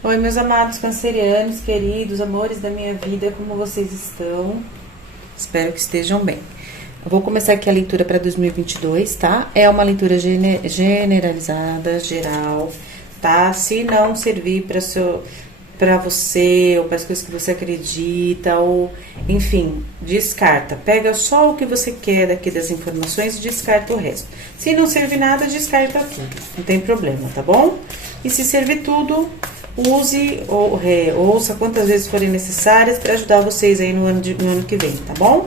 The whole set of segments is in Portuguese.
Oi, meus amados cancerianos, queridos, amores da minha vida, como vocês estão? Espero que estejam bem. Eu vou começar aqui a leitura para 2022, tá? É uma leitura generalizada, geral, tá? Se não servir para você ou para as coisas que você acredita, ou enfim, descarta. Pega só o que você quer daqui das informações e descarta o resto. Se não servir nada, descarta tudo. Não tem problema, tá bom? E se servir tudo, use ou ouça quantas vezes forem necessárias para ajudar vocês aí no ano que vem, tá bom?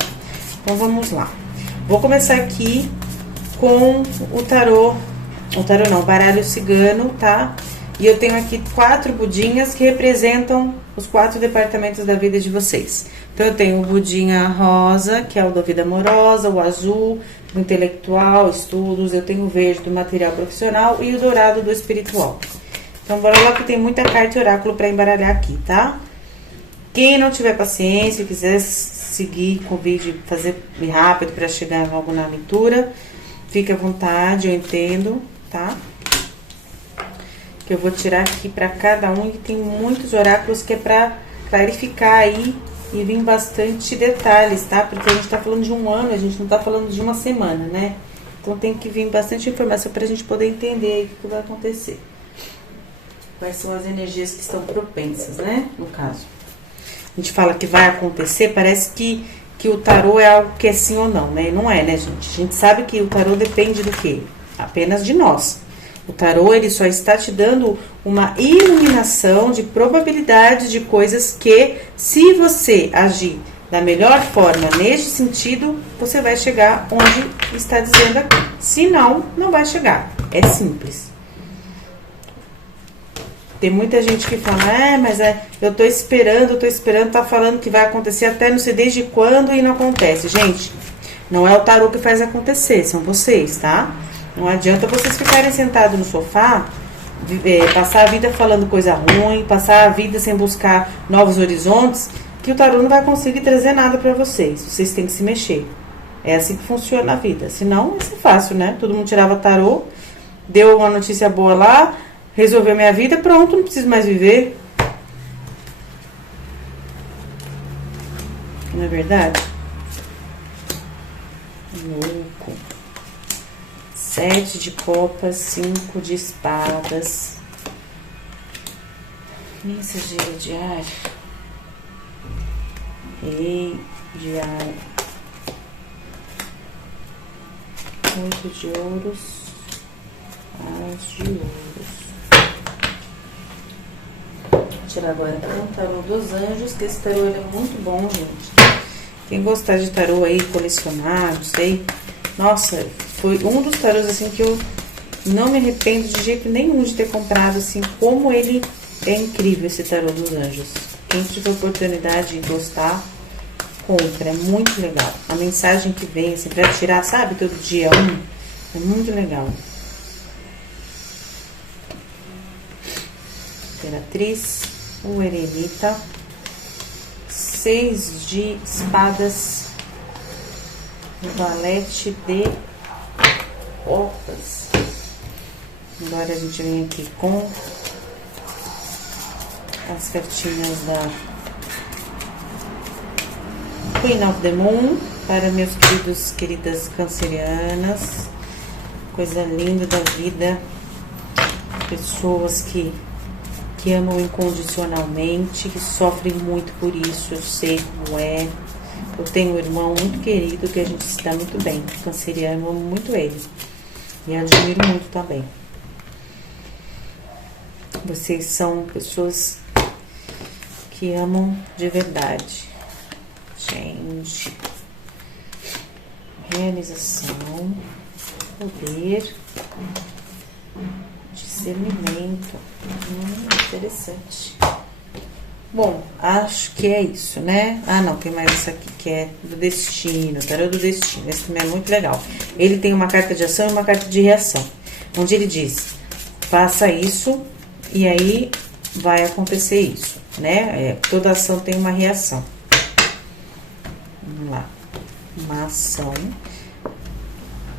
Então vamos lá. Vou começar aqui com o tarô não, baralho cigano, tá? E eu tenho aqui 4 budinhas que representam os 4 departamentos da vida de vocês. Então eu tenho o budinha rosa, que é o da vida amorosa, o azul, do intelectual, estudos, eu tenho o verde do material profissional e o dourado do espiritual. Então, bora lá que tem muita carta e oráculo para embaralhar aqui, tá? Quem não tiver paciência, quiser seguir com o vídeo, fazer rápido para chegar logo na leitura, fique à vontade, eu entendo, tá? Que eu vou tirar aqui para cada um e tem muitos oráculos que é para clarificar aí e vir bastante detalhes, tá? Porque a gente tá falando de um ano, a gente não tá falando de uma semana, né? Então tem que vir bastante informação pra gente poder entender aí o que vai acontecer. Quais são as energias que estão propensas, né? No caso. A gente fala que vai acontecer, parece que o tarô é algo que é sim ou não, né? Não é, né, gente? A gente sabe que o tarô depende do quê? Apenas de nós. O tarô, ele só está te dando uma iluminação de probabilidades de coisas que, se você agir da melhor forma neste sentido, você vai chegar onde está dizendo aqui. Se não, não vai chegar. É simples. Tem muita gente que fala, eu tô esperando, tá falando que vai acontecer até não sei desde quando e não acontece. Gente, não é o tarô que faz acontecer, são vocês, tá? Não adianta vocês ficarem sentados no sofá, passar a vida falando coisa ruim, passar a vida sem buscar novos horizontes, que o tarô não vai conseguir trazer nada pra vocês. Vocês têm que se mexer. É assim que funciona a vida. Senão, isso é fácil, né? Todo mundo tirava tarô, deu uma notícia boa lá, resolveu minha vida, pronto, não preciso mais viver. Não é verdade? Louco. 7 de copas, 5 de espadas. Mensageiro de ar. Rei de ar. 8 de ouros. As de ouros. Vou tirar agora o tarô dos anjos, que esse tarô ele é muito bom, gente. Quem gostar de tarô aí, colecionar, não sei. Nossa, foi um dos tarôs assim que eu não me arrependo de jeito nenhum de ter comprado, assim, como ele é incrível, esse tarô dos anjos. Quem tiver oportunidade de gostar, compra, é muito legal. A mensagem que vem, assim, pra tirar, sabe, todo dia é muito legal. Imperatriz, o eremita, 6 de espadas, o valete de copas. Agora a gente vem aqui com as cartinhas da Queen of the Moon para meus queridas cancerianas. Coisa linda da vida. Pessoas que amam incondicionalmente, que sofrem muito por isso, eu sei como é. Eu tenho um irmão muito querido que a gente se dá muito bem, canceriano, eu amo muito ele. E admiro muito também. Vocês são pessoas que amam de verdade. Gente. Realização. Poder. Discernimento. Interessante. Bom, acho que é isso, né? Ah, não, tem mais essa aqui que é do destino, tarô do destino. Esse também é muito legal. Ele tem uma carta de ação e uma carta de reação. Onde ele diz, faça isso e aí vai acontecer isso, né? Toda ação tem uma reação. Vamos lá. Uma ação,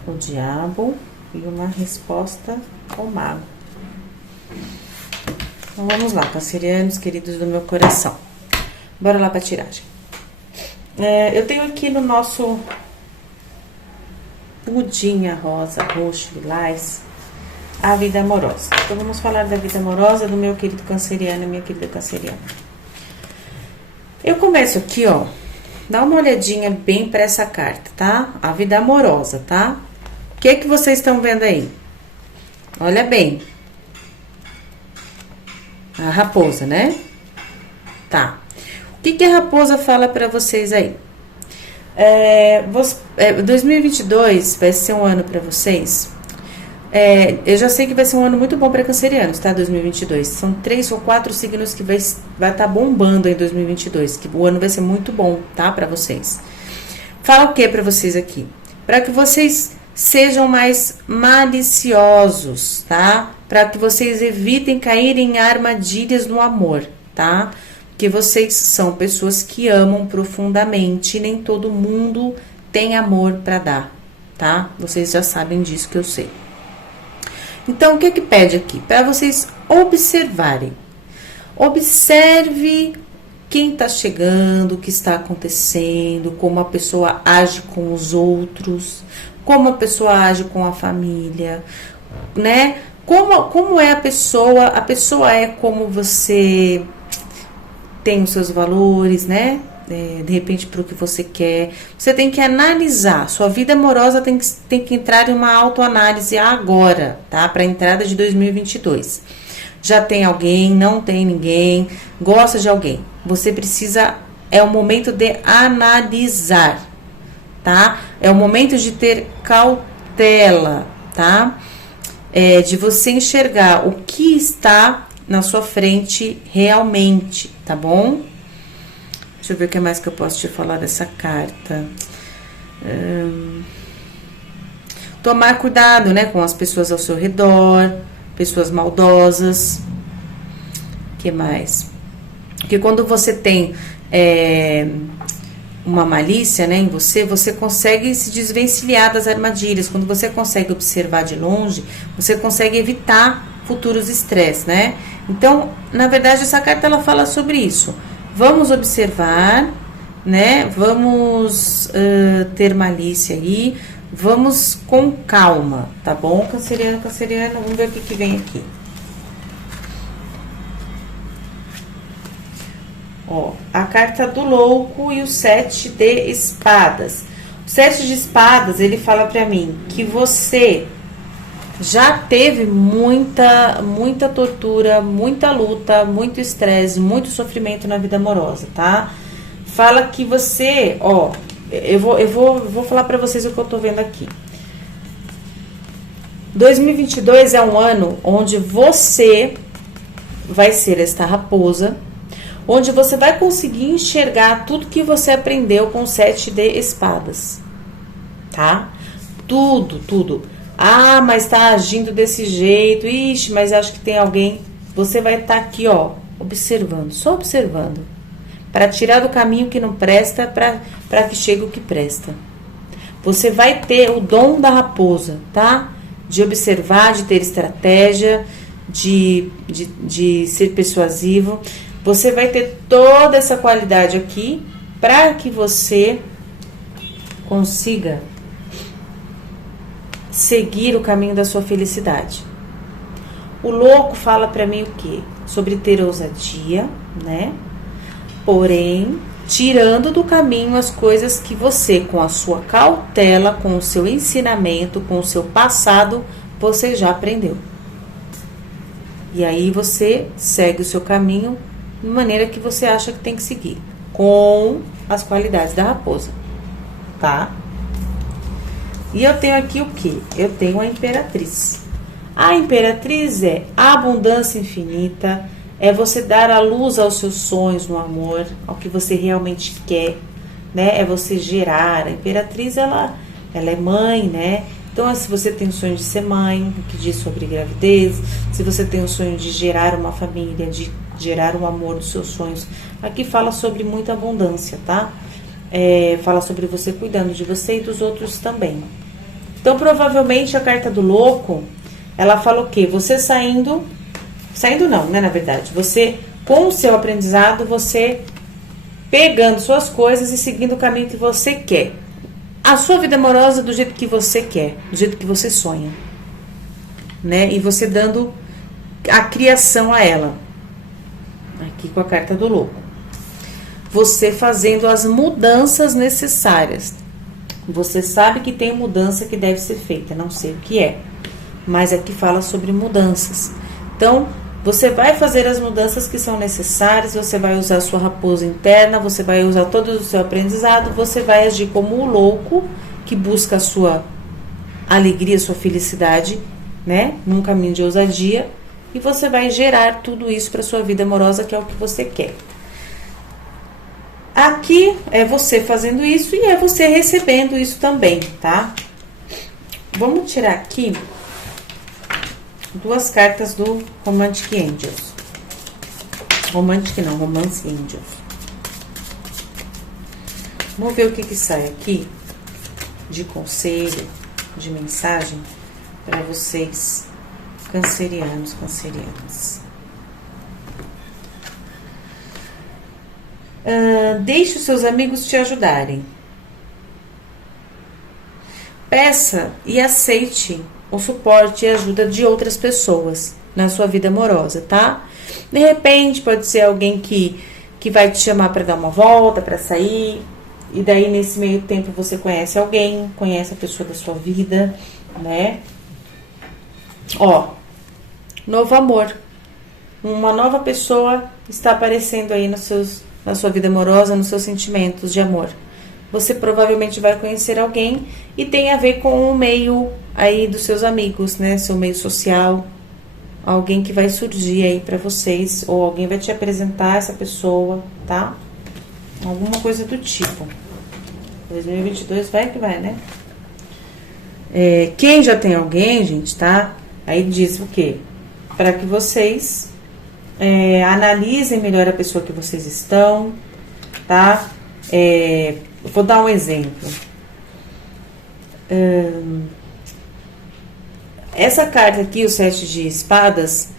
o diabo e uma resposta, o mago. Então, vamos lá, cancerianos, queridos do meu coração. Bora lá pra tiragem. Eu tenho aqui no nosso pudinha rosa, roxo, lilás, a vida amorosa. Então, vamos falar da vida amorosa do meu querido canceriano e minha querida canceriana. Eu começo aqui, ó, dá uma olhadinha bem pra essa carta, tá? A vida amorosa, tá? O que que vocês estão vendo aí? Olha bem. A raposa, né? Tá. O que que a raposa fala pra vocês aí? 2022 vai ser um ano pra vocês. Eu já sei que vai ser um ano muito bom pra cancerianos, tá? 2022. São 3 ou 4 signos que vai tá bombando em 2022. Que o ano vai ser muito bom, tá? Pra vocês. Fala o que pra vocês aqui? Pra que vocês sejam mais maliciosos, tá? Para que vocês evitem cair em armadilhas no amor, tá? Porque vocês são pessoas que amam profundamente e nem todo mundo tem amor para dar, tá? Vocês já sabem disso que eu sei. Então, o que que pede aqui? Para vocês observarem. Observe quem tá chegando, o que está acontecendo, como a pessoa age com os outros, como a pessoa age com a família, né? Como é a pessoa é como você tem os seus valores, né? De repente, para o que você quer. Você tem que analisar. Sua vida amorosa tem que entrar em uma autoanálise agora, tá? Para a entrada de 2022. Já tem alguém, não tem ninguém, gosta de alguém. Você precisa, é o momento de analisar, tá? É o momento de ter cautela, tá? De você enxergar o que está na sua frente realmente, tá bom? Deixa eu ver o que mais que eu posso te falar dessa carta. Tomar cuidado, né, com as pessoas ao seu redor, pessoas maldosas. O que mais? Porque quando você tem uma malícia, né, em você, você consegue se desvencilhar das armadilhas. Quando você consegue observar de longe, você consegue evitar futuros estresses, né? Então, na verdade, essa carta ela fala sobre isso. Vamos observar, né? Vamos ter malícia aí. Vamos com calma, tá bom? Canceriano, vamos ver o que vem aqui. Ó, a carta do louco e o 7 de espadas. O 7 de espadas, ele fala pra mim que você já teve muita tortura, muita luta, muito estresse, muito sofrimento na vida amorosa, tá? Fala que você, ó, eu vou falar pra vocês o que eu tô vendo aqui. 2022 é um ano onde você vai ser esta raposa, onde você vai conseguir enxergar tudo que você aprendeu com o 7 de espadas, tá? Tudo. Ah, mas tá agindo desse jeito, ixi, mas acho que tem alguém. Você vai estar aqui, ó, observando, só observando, para tirar do caminho que não presta, para que chegue o que presta. Você vai ter o dom da raposa, tá? De observar, de ter estratégia, de ser persuasivo. Você vai ter toda essa qualidade aqui para que você consiga seguir o caminho da sua felicidade. O louco fala para mim o quê? Sobre ter ousadia, né? Porém, tirando do caminho as coisas que você, com a sua cautela, com o seu ensinamento, com o seu passado, você já aprendeu. E aí você segue o seu caminho de maneira que você acha que tem que seguir, com as qualidades da raposa, tá? E eu tenho aqui o que? Eu tenho a imperatriz. A imperatriz é a abundância infinita, é você dar a luz aos seus sonhos no amor, ao que você realmente quer, né? É você gerar. A imperatriz, ela é mãe, né? Então, se você tem o sonho de ser mãe, que diz sobre gravidez, se você tem o sonho de gerar uma família, de gerar um amor dos seus sonhos, aqui fala sobre muita abundância, tá? Fala sobre você cuidando de você e dos outros também. Então, provavelmente, a carta do louco, ela fala o quê? Você saindo Saindo não, né, na verdade. Você, com o seu aprendizado, você pegando suas coisas e seguindo o caminho que você quer. A sua vida amorosa do jeito que você quer, do jeito que você sonha, né? E você dando a criação a ela. Aqui com a carta do louco. Você fazendo as mudanças necessárias. Você sabe que tem mudança que deve ser feita, não sei o que é. Mas aqui fala sobre mudanças. Então, você vai fazer as mudanças que são necessárias, você vai usar a sua raposa interna, você vai usar todo o seu aprendizado, você vai agir como o louco que busca a sua alegria, a sua felicidade, né? Num caminho de ousadia, e você vai gerar tudo isso para sua vida amorosa, que é o que você quer. Aqui é você fazendo isso e é você recebendo isso também, tá? Vamos tirar aqui duas cartas do Romantic Angels. Romantic não, Romance Angels. Vamos ver o que sai aqui de conselho, de mensagem para vocês, cancerianos, cancerianas. Deixe os seus amigos te ajudarem. Peça e aceite o suporte e ajuda de outras pessoas na sua vida amorosa, tá? De repente, pode ser alguém que vai te chamar para dar uma volta, para sair, e daí nesse meio tempo você conhece alguém, conhece a pessoa da sua vida, né? Ó, novo amor. Uma nova pessoa está aparecendo aí na sua vida amorosa, nos seus sentimentos de amor. Você provavelmente vai conhecer alguém e tem a ver com o meio aí dos seus amigos, né? Seu meio social. Alguém que vai surgir aí pra vocês, ou alguém vai te apresentar essa pessoa, tá? Alguma coisa do tipo. 2022 vai que vai, né? Quem já tem alguém, gente, tá? Aí diz o quê? Para que vocês analisem melhor a pessoa que vocês estão, tá? Vou dar um exemplo. Essa carta aqui, o 7 de espadas,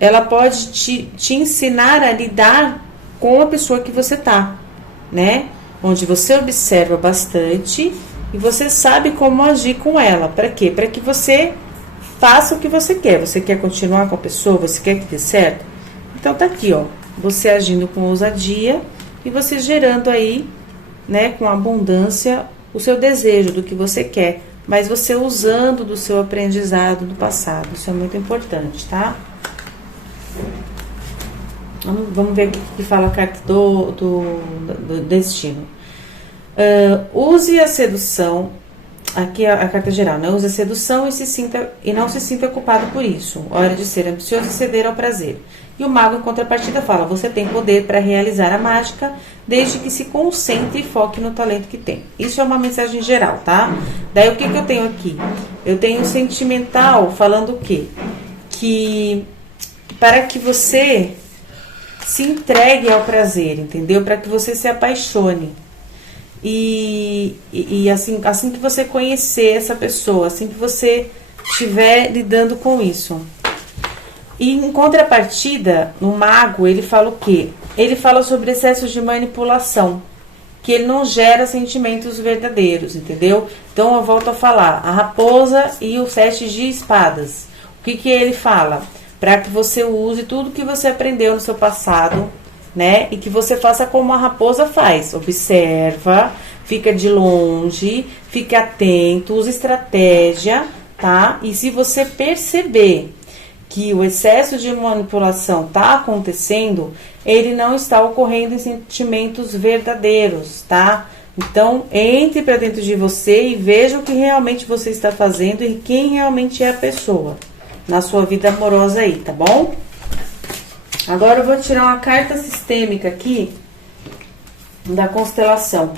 ela pode te ensinar a lidar com a pessoa que você tá, né? Onde você observa bastante e você sabe como agir com ela. Para quê? Para que você faça o que você quer. Você quer continuar com a pessoa? Você quer que dê certo? Então tá aqui, ó. Você agindo com ousadia e você gerando aí, né, com abundância, o seu desejo do que você quer. Mas você usando do seu aprendizado do passado. Isso é muito importante, tá? Vamos ver o que fala a carta do destino. Use a sedução. Aqui é a carta geral, né? Use a sedução e não se sinta culpado por isso. Hora de ser ambicioso e ceder ao prazer. E o mago, em contrapartida, fala: você tem poder para realizar a mágica, desde que se concentre e foque no talento que tem. Isso é uma mensagem geral, tá? Daí, o que eu tenho aqui? Eu tenho o sentimental falando o quê? Que para que você se entregue ao prazer, entendeu? Para que você se apaixone. E assim que você conhecer essa pessoa, assim que você estiver lidando com isso. E em contrapartida, no mago, ele fala o quê? Ele fala sobre excessos de manipulação, que ele não gera sentimentos verdadeiros, entendeu? Então eu volto a falar, a raposa e o 7 de espadas. O que ele fala? Para que você use tudo que você aprendeu no seu passado, né? E que você faça como a raposa faz. Observa, fica de longe, fica atento, usa estratégia, tá? E se você perceber que o excesso de manipulação está acontecendo, ele não está ocorrendo em sentimentos verdadeiros, tá? Então, entre para dentro de você e veja o que realmente você está fazendo e quem realmente é a pessoa na sua vida amorosa aí, tá bom? Agora eu vou tirar uma carta sistêmica aqui da constelação.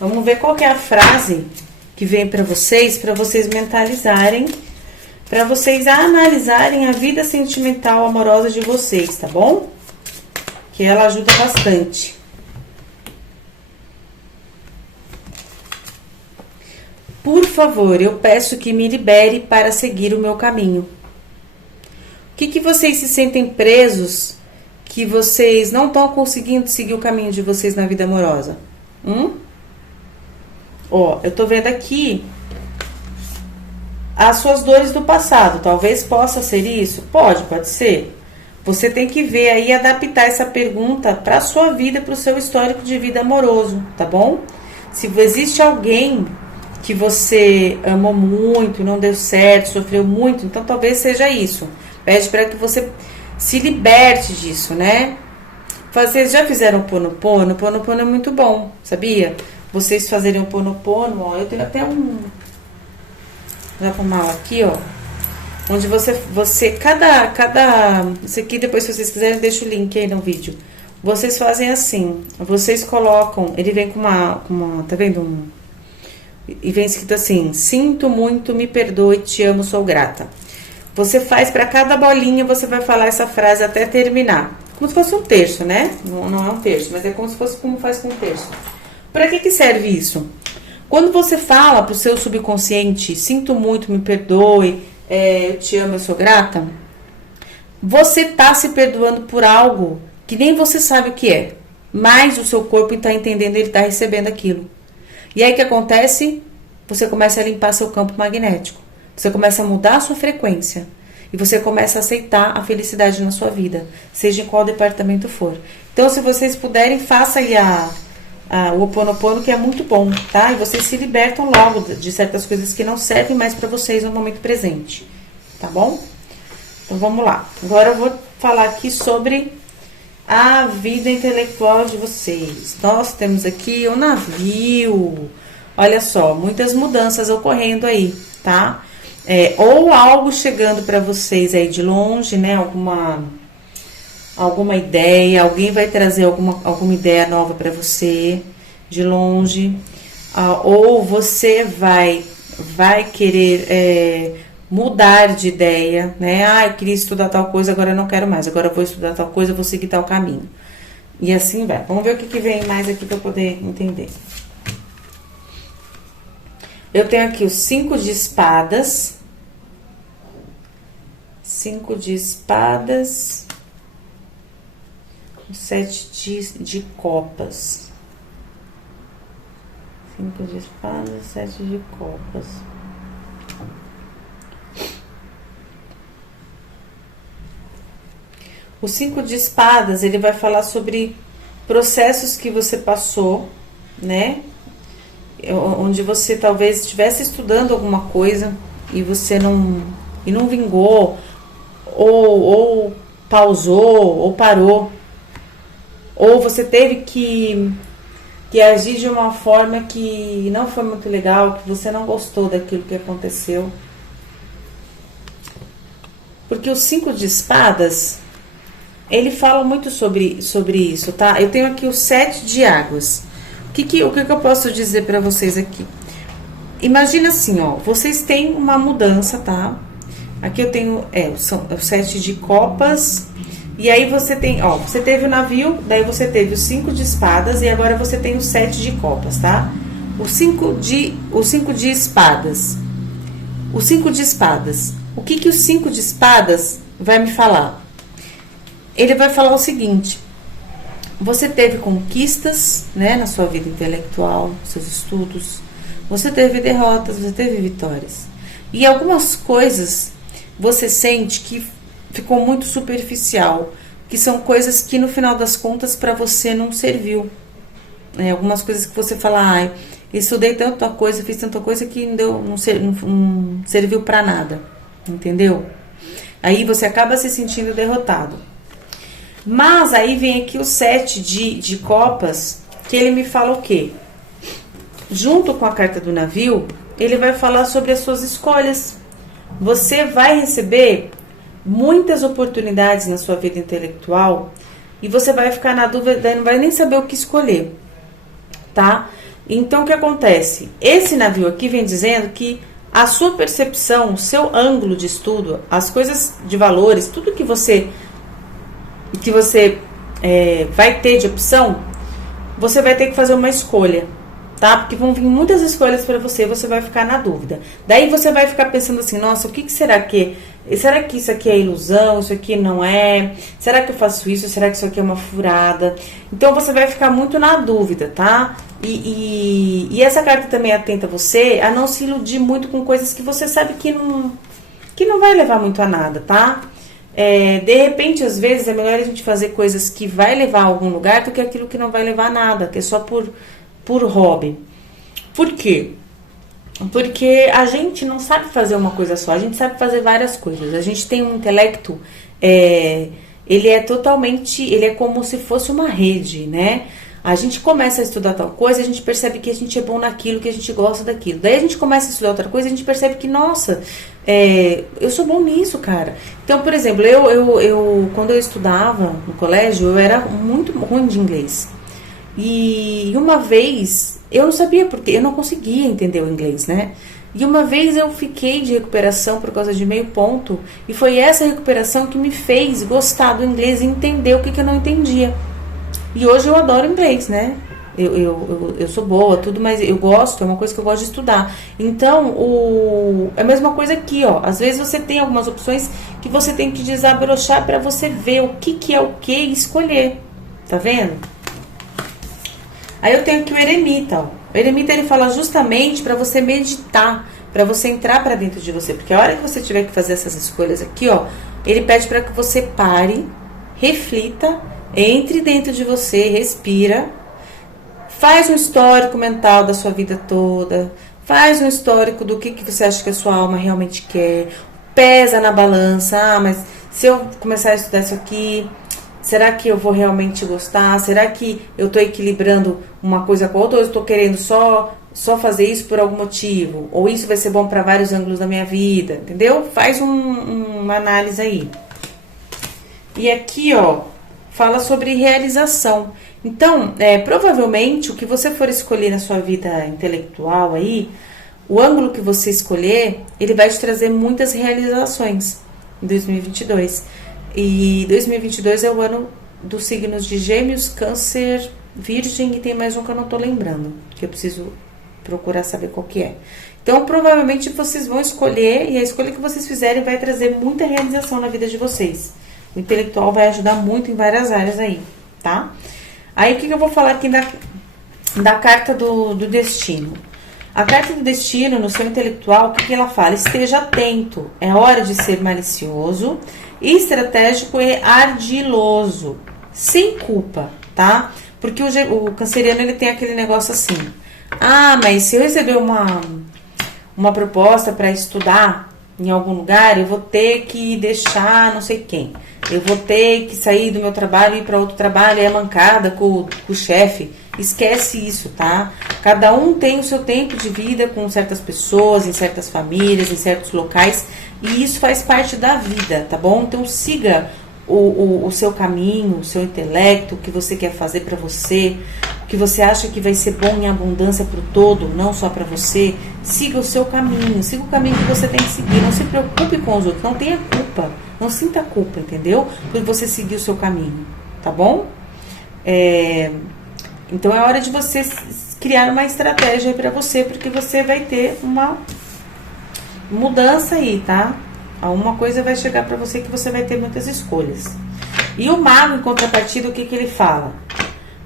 Vamos ver qual que é a frase que vem para vocês mentalizarem, para vocês analisarem a vida sentimental amorosa de vocês, tá bom? Que ela ajuda bastante. Por favor, eu peço que me libere para seguir o meu caminho. que vocês se sentem presos, que vocês não estão conseguindo seguir o caminho de vocês na vida amorosa? Ó, eu tô vendo aqui as suas dores do passado. Talvez possa ser isso? Pode ser. Você tem que ver aí, adaptar essa pergunta para a sua vida, para o seu histórico de vida amoroso, tá bom? Se existe alguém que você amou muito, não deu certo, sofreu muito, então talvez seja isso. Pede para que você se liberte disso, né? Vocês já fizeram o Ponopono? O Ponopono é muito bom, sabia? Vocês fazerem o Ponopono, ó, eu tenho até um... Já vou mal aqui, ó. Onde isso aqui depois, se vocês quiserem, deixa o link aí no vídeo. Vocês fazem assim, vocês colocam, ele vem com uma tá vendo? E vem escrito assim: sinto muito, me perdoe, te amo, sou grata. Você faz para cada bolinha, você vai falar essa frase até terminar. Como se fosse um terço, né? Não é um terço, mas é como se fosse como faz com um terço. Para que serve isso? Quando você fala pro seu subconsciente, sinto muito, me perdoe, eu te amo, eu sou grata, você tá se perdoando por algo que nem você sabe o que é, mas o seu corpo está entendendo, ele está recebendo aquilo. E aí o que acontece? Você começa a limpar seu campo magnético, você começa a mudar a sua frequência e você começa a aceitar a felicidade na sua vida, seja em qual departamento for. Então, se vocês puderem, faça aí o Ho'oponopono, que é muito bom, tá? E vocês se libertam logo de certas coisas que não servem mais para vocês no momento presente, tá bom? Então vamos lá. Agora eu vou falar aqui sobre a vida intelectual de vocês. Nós temos aqui o navio. Olha só, muitas mudanças ocorrendo aí, tá? Ou algo chegando para vocês aí de longe, né? Alguma ideia, alguém vai trazer alguma ideia nova para você de longe, ou você vai querer mudar de ideia, né? Eu queria estudar tal coisa, agora eu não quero mais, agora eu vou estudar tal coisa, eu vou seguir tal caminho. E assim vai. Vamos ver o que vem mais aqui para eu poder entender. Eu tenho aqui os 5 de espadas. 5 de espadas. O 7 de copas. 5 de espadas, 7 de copas. O 5 de espadas, ele vai falar sobre processos que você passou, né? Onde você talvez estivesse estudando alguma coisa e você não vingou, ou pausou, ou parou. Ou você teve que agir de uma forma que não foi muito legal, que você não gostou daquilo que aconteceu. Porque o 5 de espadas, ele fala muito sobre isso, tá? Eu tenho aqui o 7 de águas. O que eu posso dizer pra vocês aqui? Imagina assim, ó, vocês têm uma mudança, tá? Aqui eu tenho, o 7 de copas. E aí você tem, ó, você teve o navio, daí você teve o 5 de espadas e agora você tem o 7 de copas, tá? O 5 de espadas. O 5 de espadas. O que o 5 de espadas vai me falar? Ele vai falar o seguinte: você teve conquistas, né, na sua vida intelectual, seus estudos, você teve derrotas, você teve vitórias. E algumas coisas você sente que ficou muito superficial, que são coisas que no final das contas para você não serviu. Algumas coisas que você fala, estudei tanta coisa, fiz tanta coisa que não serviu para nada, entendeu? Aí você acaba se sentindo derrotado. Mas aí vem aqui o 7 de copas, que ele me fala o quê? Junto com a carta do navio, ele vai falar sobre as suas escolhas. Você vai receber muitas oportunidades na sua vida intelectual e você vai ficar na dúvida, não vai nem saber o que escolher, tá? Então o que acontece? Esse navio aqui vem dizendo que a sua percepção, o seu ângulo de estudo, as coisas de valores, tudo que você vai ter de opção, você vai ter que fazer uma escolha, tá? Porque vão vir muitas escolhas para você vai ficar na dúvida. Daí você vai ficar pensando assim, nossa, o que será que Será que isso aqui é ilusão? Isso aqui não é? Será que eu faço isso? Será que isso aqui é uma furada? Então você vai ficar muito na dúvida, tá? E essa carta também atenta você a não se iludir muito com coisas que você sabe que não vai levar muito a nada, tá? De repente, às vezes, é melhor a gente fazer coisas que vai levar a algum lugar do que aquilo que não vai levar a nada, que é só por hobby. Por quê? Porque a gente não sabe fazer uma coisa só, a gente sabe fazer várias coisas. A gente tem um intelecto, ele é como se fosse uma rede, né? A gente começa a estudar tal coisa, a gente percebe que a gente é bom naquilo, que a gente gosta daquilo. Daí a gente começa a estudar outra coisa, a gente percebe que, nossa, eu sou bom nisso, cara. Então, por exemplo, quando eu estudava no colégio, eu era muito ruim de inglês. E uma vez, eu não sabia porque, eu não conseguia entender o inglês, né? E uma vez eu fiquei de recuperação por causa de meio ponto, e foi essa recuperação que me fez gostar do inglês e entender o que eu não entendia. E hoje eu adoro inglês, né? Eu sou boa, tudo, mas eu gosto, é uma coisa que eu gosto de estudar. Então, é a mesma coisa aqui, ó. Às vezes você tem algumas opções que você tem que desabrochar para você ver o que é o que e escolher. Tá vendo? Aí eu tenho aqui o eremita, ó. O eremita, ele fala justamente para você meditar, para você entrar para dentro de você. Porque a hora que você tiver que fazer essas escolhas aqui, ó, ele pede para que você pare, reflita, entre dentro de você, respira, faz um histórico mental da sua vida toda, faz um histórico do que você acha que a sua alma realmente quer, pesa na balança, mas se eu começar a estudar isso aqui, será que eu vou realmente gostar? Será que eu estou equilibrando uma coisa com a outra ou eu estou querendo só fazer isso por algum motivo? Ou isso vai ser bom para vários ângulos da minha vida, entendeu? Faz uma análise aí. E aqui, ó, fala sobre realização. Então, provavelmente, o que você for escolher na sua vida intelectual aí, o ângulo que você escolher, ele vai te trazer muitas realizações em 2022. E 2022 é o ano dos signos de Gêmeos, Câncer, Virgem e tem mais um que eu não tô lembrando, que eu preciso procurar saber qual que é. Então, provavelmente, vocês vão escolher e a escolha que vocês fizerem vai trazer muita realização na vida de vocês. O intelectual vai ajudar muito em várias áreas aí, tá? Aí, o que eu vou falar aqui da carta do destino? A carta do destino, no seu intelectual, o que ela fala? Esteja atento, é hora de ser malicioso, estratégico e ardiloso, sem culpa, tá? Porque o canceriano, ele tem aquele negócio assim, mas se eu receber uma proposta para estudar em algum lugar, eu vou ter que deixar não sei quem. Eu vou ter que sair do meu trabalho e ir para outro trabalho, é mancada com o chefe. Esquece isso, tá? Cada um tem o seu tempo de vida com certas pessoas, em certas famílias, em certos locais. E isso faz parte da vida, tá bom? Então siga o seu caminho, o seu intelecto, o que você quer fazer para você, o que você acha que vai ser bom em abundância para o todo, não só para você. Siga o seu caminho, siga o caminho que você tem que seguir. Não se preocupe com os outros, não tenha culpa, não sinta culpa, entendeu? Por você seguir o seu caminho, tá bom? Então é hora de você criar uma estratégia aí para você, porque você vai ter uma mudança aí, tá? Alguma coisa vai chegar para você que você vai ter muitas escolhas. E o mago, em contrapartida, o que ele fala?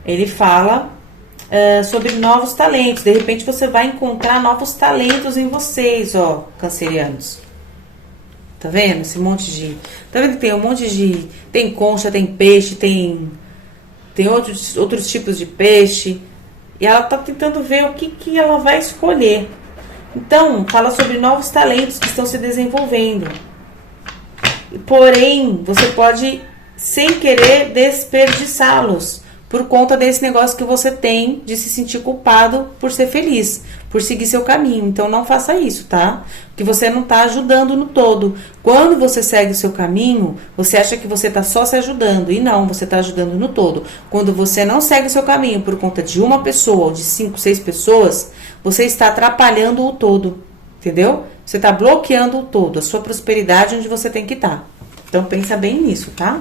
Ele fala sobre novos talentos. De repente você vai encontrar novos talentos em vocês, ó, cancerianos. Tá vendo? Esse monte de... Tá vendo que tem um monte de... Tem concha, tem peixe, tem outros tipos de peixe. E ela tá tentando ver o que ela vai escolher. Então, fala sobre novos talentos que estão se desenvolvendo. Porém, você pode, sem querer, desperdiçá-los por conta desse negócio que você tem de se sentir culpado por ser feliz, por seguir seu caminho. Então, não faça isso, tá? Porque você não tá ajudando no todo. Quando você segue o seu caminho, você acha que você tá só se ajudando. E não, você tá ajudando no todo. Quando você não segue o seu caminho por conta de uma pessoa ou de 5, 6 pessoas, você está atrapalhando o todo. Entendeu? Você está bloqueando o todo, a sua prosperidade onde você tem que estar. Então, pensa bem nisso, tá?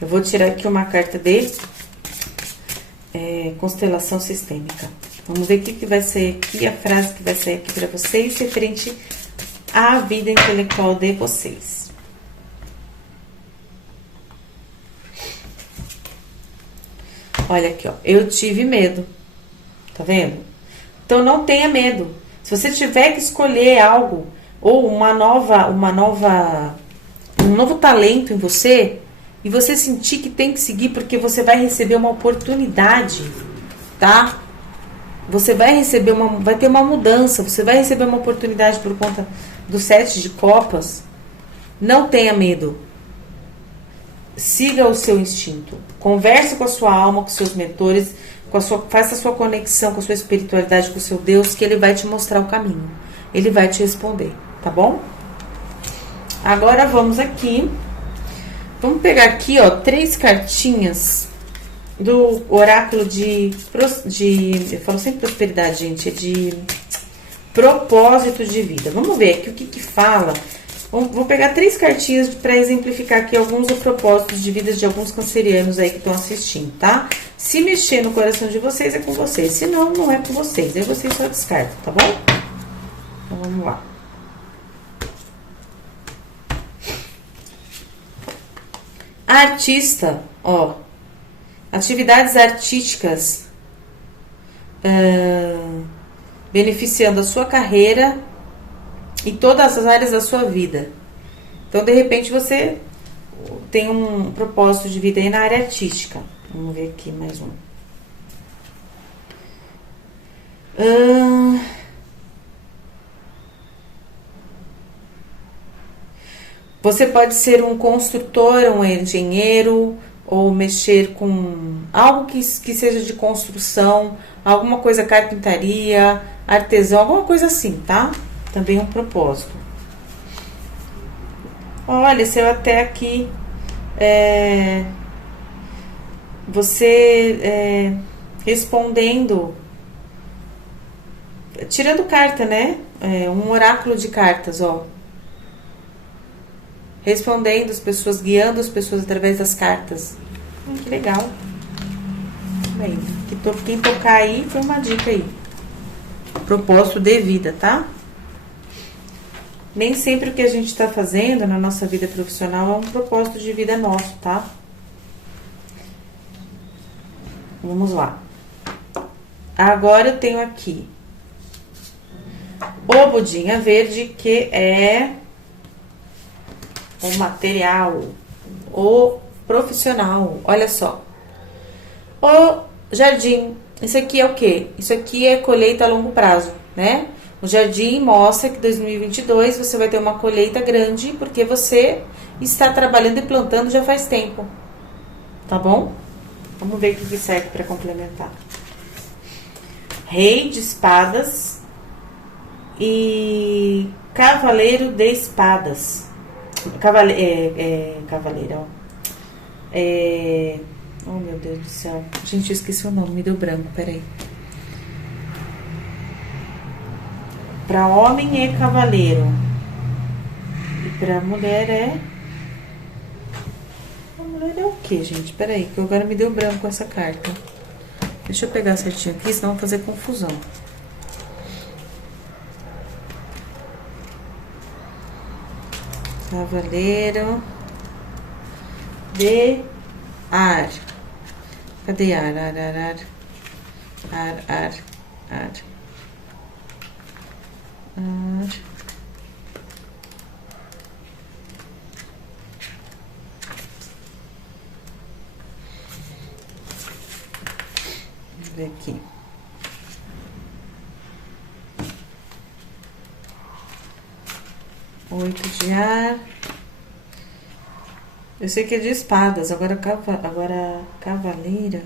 Eu vou tirar aqui uma carta dele. Constelação sistêmica. Vamos ver o que vai ser aqui, a frase que vai sair aqui para vocês referente a vida intelectual de vocês. Olha aqui, ó. Eu tive medo. Tá vendo? Então não tenha medo. Se você tiver que escolher algo ou um novo talento em você e você sentir que tem que seguir porque você vai receber uma oportunidade, tá? Você vai ter uma mudança, você vai receber uma oportunidade por conta do 7 de copas. Não tenha medo. Siga o seu instinto. Converse com a sua alma, com seus mentores, faça a sua conexão com a sua espiritualidade, com o seu Deus, que ele vai te mostrar o caminho. Ele vai te responder, tá bom? Agora vamos aqui. Vamos pegar aqui, ó, 3 cartinhas do oráculo eu falo sempre prosperidade, gente, é de propósito de vida. Vamos ver aqui o que fala. Vou pegar 3 cartinhas para exemplificar aqui alguns dos propósitos de vida de alguns cancerianos aí que estão assistindo, tá? Se mexer no coração de vocês, é com vocês. Se não, não é com vocês. Aí vocês só descartam, tá bom? Então, vamos lá. Artista, ó. Atividades artísticas beneficiando a sua carreira e todas as áreas da sua vida. Então, de repente, você tem um propósito de vida aí na área artística. Vamos ver aqui mais um. Você pode ser um construtor, um engenheiro, ou mexer com algo que seja de construção, alguma coisa, carpintaria, artesão, alguma coisa assim, tá? Também é um propósito. Olha, se eu até aqui você respondendo, tirando carta, né? Um oráculo de cartas, ó. Respondendo as pessoas, guiando as pessoas através das cartas. Que legal. Bem, quem tocar aí, foi uma dica aí. Propósito de vida, tá? Nem sempre o que a gente está fazendo na nossa vida profissional é um propósito de vida nosso, tá? Vamos lá. Agora eu tenho aqui o budinha verde, que é o material, o profissional. Olha só. O jardim. Isso aqui é o quê? Isso aqui é colheita a longo prazo, né? O jardim mostra que 2022 você vai ter uma colheita grande porque você está trabalhando e plantando já faz tempo. Tá bom? Vamos ver o que serve para complementar. Rei de espadas e cavaleiro de espadas. Cavaleiro, ó. Oh, meu Deus do céu. Gente, eu esqueci o nome, me deu branco, peraí. Para homem é cavaleiro. E para mulher é... A mulher é o que, gente? Peraí, que agora me deu branco essa carta. Deixa eu pegar certinho aqui, senão vai fazer confusão. Cavaleiro de ar. Cadê ar? Ar. Vamos ver aqui. Oito de ar. Eu sei que é de espadas, agora cavaleira.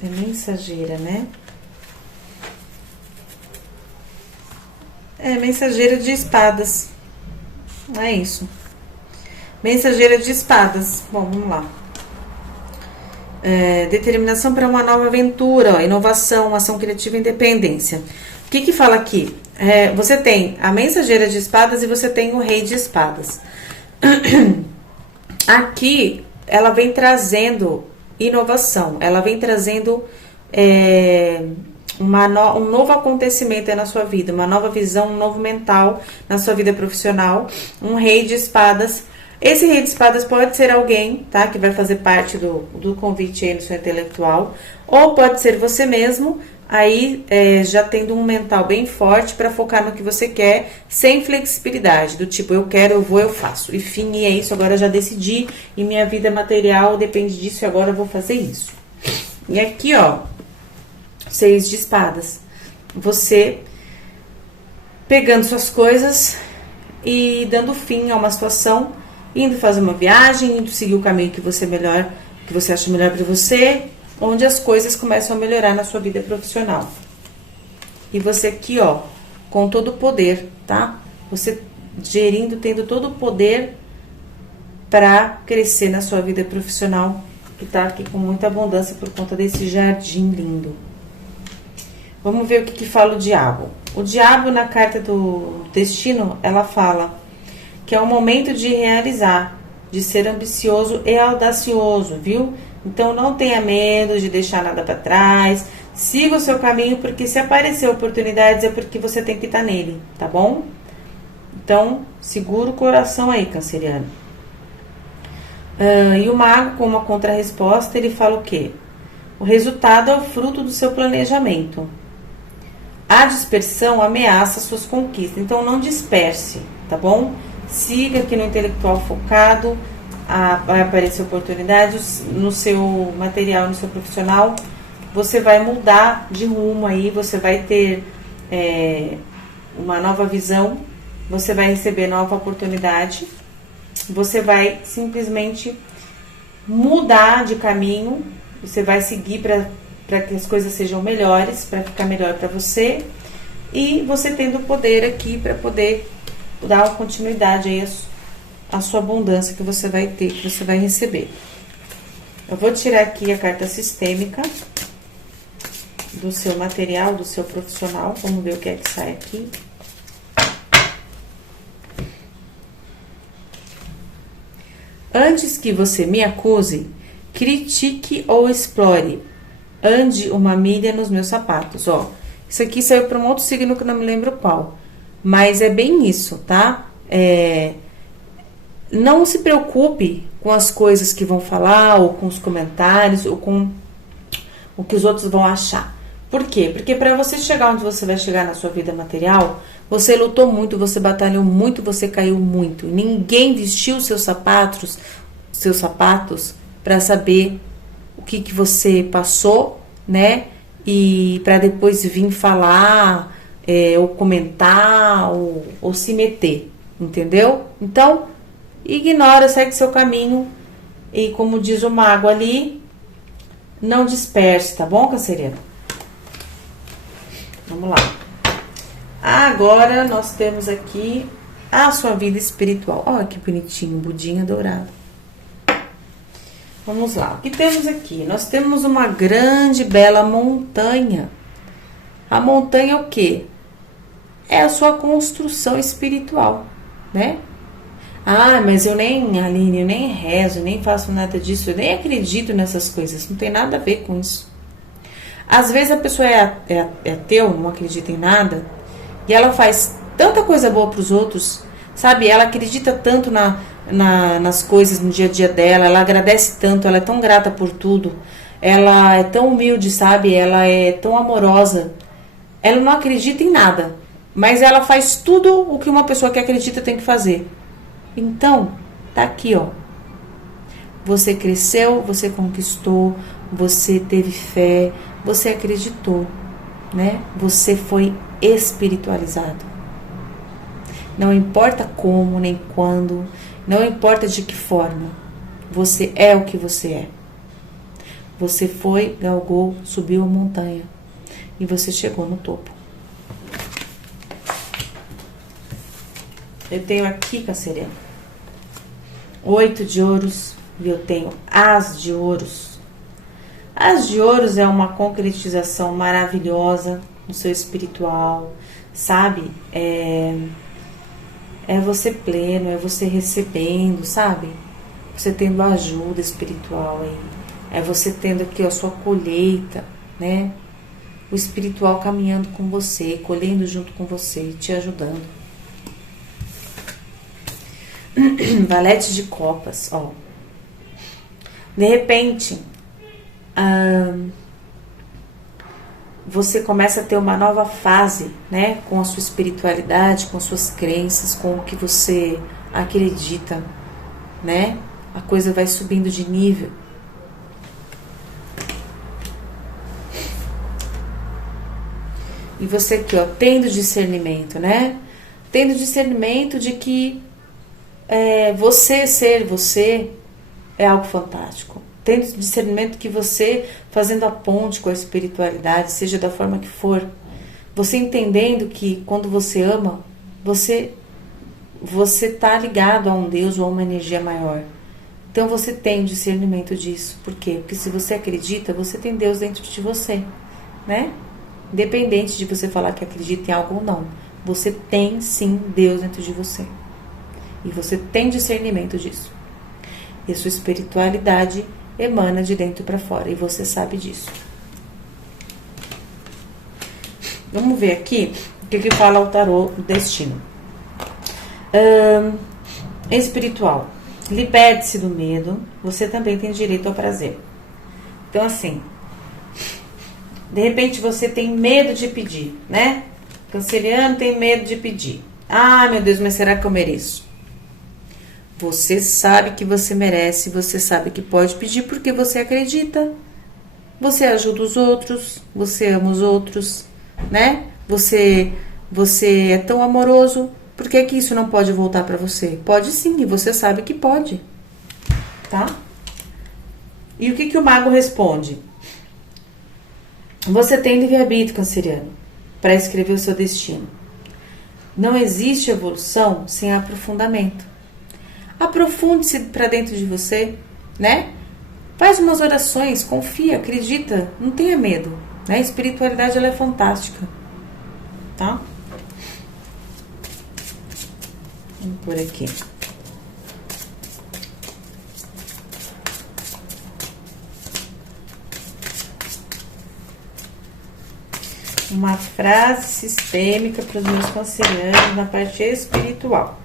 É mensageira, né? É mensageira de espadas. É isso. Mensageira de espadas. Bom, vamos lá. Determinação para uma nova aventura, ó, inovação, ação criativa e independência. O que fala aqui? Você tem a mensageira de espadas e você tem o rei de espadas. Aqui, ela vem trazendo inovação, ela vem trazendo um novo acontecimento aí na sua vida, uma nova visão, um novo mental na sua vida profissional, um rei de espadas. Esse rei de espadas pode ser alguém, tá? Que vai fazer parte do convite aí no seu intelectual, ou pode ser você mesmo, aí já tendo um mental bem forte para focar no que você quer, sem flexibilidade, do tipo, eu quero, eu vou, eu faço. E fim, e é isso, agora eu já decidi, e minha vida material depende disso, e agora eu vou fazer isso. E aqui, ó, 6 de espadas. Você pegando suas coisas e dando fim a uma situação, indo fazer uma viagem, indo seguir o caminho que você acha melhor para você, onde as coisas começam a melhorar na sua vida profissional. E você aqui, ó, com todo o poder, tá? Você gerindo, tendo todo o poder para crescer na sua vida profissional, que tá aqui com muita abundância por conta desse jardim lindo. Vamos ver o que fala o diabo. O diabo, na carta do destino, ela fala que é o momento de realizar, de ser ambicioso e audacioso, viu? Então não tenha medo de deixar nada para trás, siga o seu caminho, porque se aparecer oportunidades é porque você tem que estar nele, tá bom? Então, segura o coração aí, canceriano. E o mago, com uma contrarresposta, ele fala o quê? O resultado é o fruto do seu planejamento. A dispersão ameaça suas conquistas, então não disperse, tá bom? Siga aqui no intelectual focado, vai aparecer oportunidades no seu material, no seu profissional. Você vai mudar de rumo aí, você vai ter uma nova visão, você vai receber nova oportunidade, você vai simplesmente mudar de caminho, você vai seguir para que as coisas sejam melhores, para ficar melhor para você, e você tendo o poder aqui para poder dar uma continuidade aí à sua abundância que você vai ter, que você vai receber. Eu vou tirar aqui a carta sistêmica do seu material, do seu profissional. Vamos ver o que é que sai aqui. Antes que você me acuse, critique ou explore. Ande uma milha nos meus sapatos. Ó, isso aqui saiu para um outro signo que eu não me lembro qual. Mas é bem isso, tá? Não se preocupe com as coisas que vão falar, ou com os comentários, ou com o que os outros vão achar. Por quê? Porque para você chegar onde você vai chegar na sua vida material, você lutou muito, você batalhou muito, você caiu muito. Ninguém vestiu seus sapatos para saber o que você passou, né? E para depois vir falar, ou comentar, ou se meter, entendeu? Então, ignora, segue seu caminho e, como diz o mago ali, não disperse, tá bom, canceriano? Vamos lá. Agora nós temos aqui a sua vida espiritual. Olha que bonitinho, budinha dourado. Vamos lá, o que temos aqui? Nós temos uma grande, bela montanha. A montanha é o quê? É a sua construção espiritual, né? Ah, mas Aline, eu nem rezo, nem faço nada disso, eu nem acredito nessas coisas, não tem nada a ver com isso. Às vezes a pessoa é ateu, não acredita em nada, e ela faz tanta coisa boa para os outros, sabe? Ela acredita tanto nas coisas no dia a dia dela, ela agradece tanto, ela é tão grata por tudo, ela é tão humilde, sabe? Ela é tão amorosa, ela não acredita em nada, mas ela faz tudo o que uma pessoa que acredita tem que fazer. Então, tá aqui, ó. Você cresceu, você conquistou, você teve fé, você acreditou, né? Você foi espiritualizado. Não importa como, nem quando, não importa de que forma, você é o que você é. Você foi, galgou, subiu a montanha e você chegou no topo. Eu tenho aqui, canceriano, 8 de ouros e eu tenho as de ouros. As de ouros é uma concretização maravilhosa no seu espiritual, sabe? É você pleno, é você recebendo, sabe? Você tendo ajuda espiritual aí. É você tendo aqui a sua colheita, né? O espiritual caminhando com você, colhendo junto com você, te ajudando. Valete de copas, ó. De repente, você começa a ter uma nova fase, né? Com a sua espiritualidade, com suas crenças, com o que você acredita, né? A coisa vai subindo de nível. E você aqui, ó, tendo discernimento, né? Tendo discernimento de que você ser você é algo fantástico. Tendo discernimento que você, fazendo a ponte com a espiritualidade, seja da forma que for, você entendendo que quando você ama, você tá ligado a um Deus ou a uma energia maior. Então você tem o discernimento disso. Por quê? Porque se você acredita, você tem Deus dentro de você, né? Independente de você falar que acredita em algo ou não, você tem sim Deus dentro de você. E você tem discernimento disso. E a sua espiritualidade emana de dentro para fora. E você sabe disso. Vamos ver aqui o que fala o tarô do destino. Espiritual. Liberte-se do medo. Você também tem direito ao prazer. Então, assim, de repente você tem medo de pedir, né? Canceriano tem medo de pedir. Ah, meu Deus, mas será que eu mereço? Você sabe que você merece, você sabe que pode pedir porque você acredita. Você ajuda os outros, você ama os outros, né? Você é tão amoroso, por que que isso não pode voltar pra você? Pode sim, e você sabe que pode, tá? E o que que o mago responde? Você tem livre-arbítrio, canceriano, para escrever o seu destino. Não existe evolução sem aprofundamento. Aprofunde-se para dentro de você, né? Faz umas orações, confia, acredita, não tenha medo, né? A espiritualidade, ela é fantástica, tá? Vamos por aqui. Uma frase sistêmica para os meus cancerianos na parte espiritual.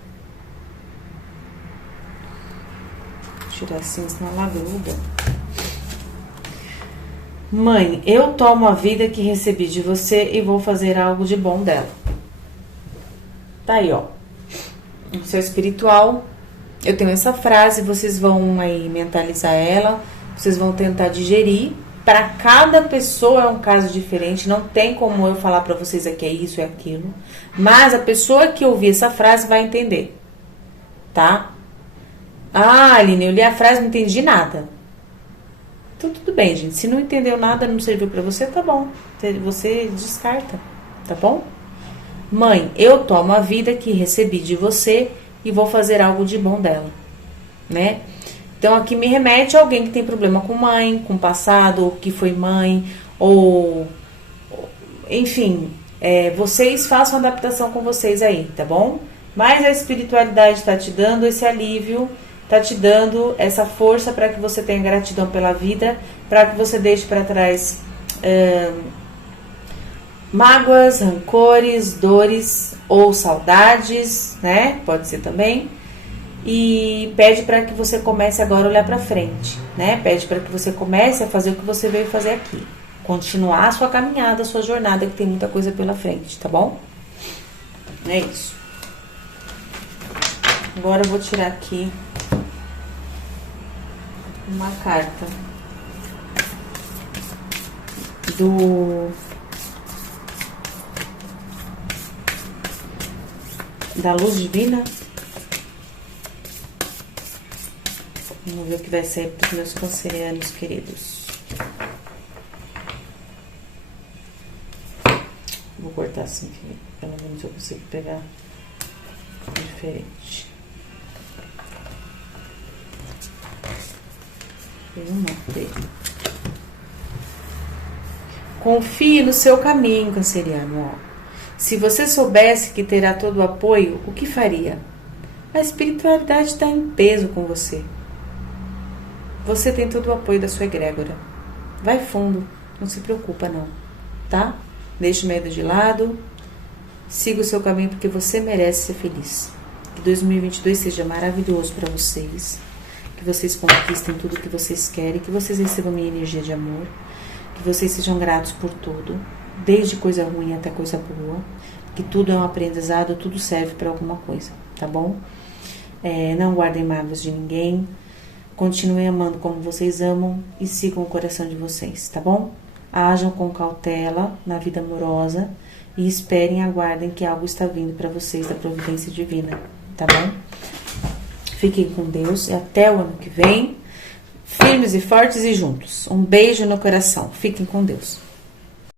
Vou tirar assim, senão ela gruda. Mãe, eu tomo a vida que recebi de você e vou fazer algo de bom dela. Tá aí, ó. No seu espiritual, eu tenho essa frase, vocês vão aí mentalizar ela, vocês vão tentar digerir. Para cada pessoa é um caso diferente, não tem como eu falar para vocês aqui é isso, é aquilo. Mas a pessoa que ouvir essa frase vai entender, tá? Ah, Aline, eu li a frase e não entendi nada. Então tudo bem, gente. Se não entendeu nada, não serviu para você, tá bom. Você descarta, tá bom? Mãe, eu tomo a vida que recebi de você e vou fazer algo de bom dela, né? Então, aqui me remete a alguém que tem problema com mãe, com passado, ou que foi mãe, ou... Enfim, vocês façam adaptação com vocês aí, tá bom? Mas a espiritualidade tá te dando esse alívio, tá te dando essa força para que você tenha gratidão pela vida, para que você deixe para trás mágoas, rancores, dores ou saudades, né? Pode ser também. E pede para que você comece agora a olhar para frente, né? Pede para que você comece a fazer o que você veio fazer aqui. Continuar a sua caminhada, a sua jornada, que tem muita coisa pela frente, tá bom? É isso. Agora eu vou tirar aqui uma carta da luz divina. Vamos ver o que vai sair para os meus cancerianos queridos. Vou cortar assim, pelo menos eu consigo pegar diferente. Eu não tenho. Confie no seu caminho, canceriano. Ó. Se você soubesse que terá todo o apoio, o que faria? A espiritualidade está em peso com você. Você tem todo o apoio da sua egrégora. Vai fundo. Não se preocupa não, tá? Deixa o medo de lado, siga o seu caminho porque você merece ser feliz. Que 2022 seja maravilhoso para vocês, que vocês conquistem tudo que vocês querem, que vocês recebam minha energia de amor, que vocês sejam gratos por tudo, desde coisa ruim até coisa boa, que tudo é um aprendizado, tudo serve para alguma coisa, tá bom? Não guardem mágoas de ninguém, continuem amando como vocês amam e sigam o coração de vocês, tá bom? Ajam com cautela na vida amorosa e esperem e aguardem que algo está vindo para vocês da providência divina, tá bom? Fiquem com Deus e até o ano que vem, firmes e fortes e juntos. Um beijo no coração. Fiquem com Deus.